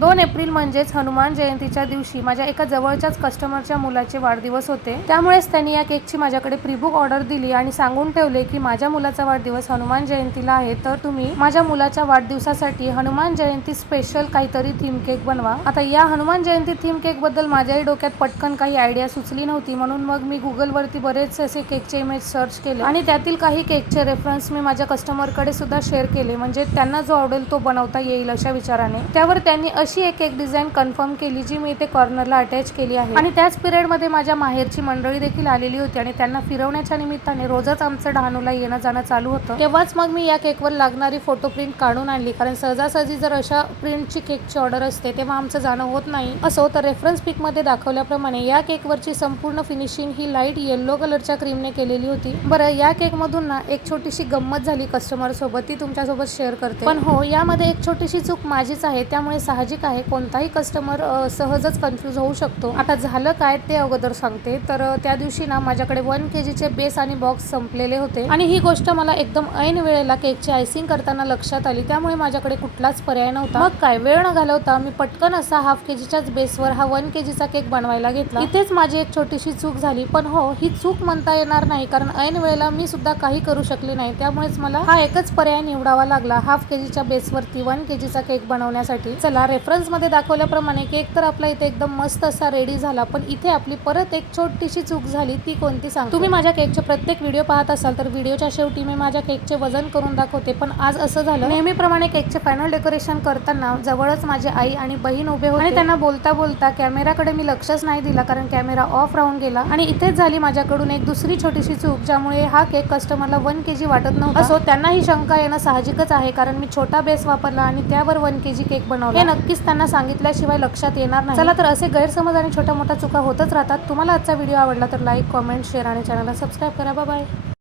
2 April म्हणजेच हनुमान जयंतीच्या दिवशी माझ्या एका जवळच्याच कस्टमरच्या मुलाचे वाढदिवस होते। त्यामुळेच त्यांनी या केकची माझ्याकडे प्रीबुक ऑर्डर दिली आणि सांगून ठेवले की माझ्या मुलाचा वाढदिवस हनुमान जयंतीला आहे, तर तुम्ही माझ्या मुलाच्या वाढदिवसासाठी हनुमान जयंती स्पेशल काहीतरी थीम केक बनवा। आता या हनुमान जयंती थीम केक बद्दल माझ्याही डोक्यात पटकन काही आयडिया सुचली नव्हती, म्हणून मग मी गुगल वरती बरेच असे केकचे इमेज सर्च केले आणि त्यातील काही केकचे रेफरन्स मी माझ्या कस्टमरकडे सुद्धा शेअर केले, म्हणजे त्यांना जो आवडेल तो बनवता येईल अशा विचाराने। त्यावर त्यांनी अशी एक केक डिझाईन कन्फर्म केली जी मी इथे कॉर्नरला अटॅच केली आहे। आणि त्याच पिरियड मध्ये माझ्या माहेरची मंडळी देखील आलेली होती आणि त्यांना फिरवण्याच्या निमित्ताने रोजच आमचं डहाणूला येणं जाणं चालू होतं। तेव्हाच मग मी या केकवर लागणारी फोटो प्रिंट काढून आणली, कारण सहजासहजी जर अशा प्रिंटची केकची ऑर्डर असते तेव्हा आमचं जाणं होत नाही। असो तर रेफरन्स पिक मध्ये दाखवल्याप्रमाणे या केकवरची संपूर्ण फिनिशिंग ही लाईट येलो कलरच्या क्रीमने केलेली होती। बरं, या केक मधून ना एक छोटीशी गंमत झाली कस्टमर सोबत, ती तुमच्यासोबत शेअर करते। पण हो, यामध्ये एक छोटीशी चूक माझीच आहे, त्यामुळे साहजिक आहे कोणताही कस्टमर सहजच कन्फ्यूज होऊ शकतो। आता झालं काय ते अगोदर सांगते। तर त्या दिवशी ना माझ्याकडे 1 kg चे बेस आणि बॉक्स संपलेले होते आणि ही गोष्ट मला एकदम ऐन वेळेला केकची आयसिंग करताना लक्षात आली, त्यामुळे माझ्याकडे कुठलाच पर्याय नव्हता। मग काय, वेळ न घालवता मी पटकन असा 1/2 kgच्याच बेसवर हा 1 kg चा केक बनवायला घेतला। इथेच माझी एक छोटीशी चूक झाली, पण हो, ही चूक म्हणता येणार नाही, कारण ऐन वेळेला मी सुद्धा काही करू शकले नाही, त्यामुळेच मला हा एकच पर्याय निवडावा लागला 1/2 kgच्या बेसवरती 1 kg चा केक बनवण्यासाठी। चला, रेफरन्स मध्ये दाखवल्याप्रमाणे केक तर आपला इथे एकदम मस्त असा रेडी झाला, पण इथे आपली परत एक छोटीशी चूक झाली, ती कोणती सांगते। तुम्ही माझ्या केकचे प्रत्येक व्हिडिओ पाहत असाल तर व्हिडिओच्या शेवटी मी माझ्या केकचे वजन करून दाखवते, पण आज असं झालं, नेहमीप्रमाणे केकचे फायनल डेकोरेशन करताना जवळच माझी आई आणि बहीण उभे होते आणि त्यांना बोलता बोलता कॅमेराकडे मी लक्षच नाही दिला, कारण कॅमेरा ऑफ राहून गेला आणि इथेच झाली माझ्याकडून एक दुसरी छोटीशी चूक, ज्यामुळे हा केक कस्टमरला 1 kg वाटत नव्हता। असो, त्यांना ही शंका येणं साहजिकच आहे, कारण मी छोटा बेस वापरला आणि त्यावर 1 kg केक बनवला, हे नक्कीच त्यांना सांगितल्याशिवाय लक्षात येणार नाही। चला तर असे गैरसमज आणि छोट्या मोठ्या चुका होतच राहतात। तुम्हाला आजचा व्हिडिओ आवडला तर लाईक, कमेंट, शेअर आणि चॅनलला सबस्क्राईब करा। Bye bye.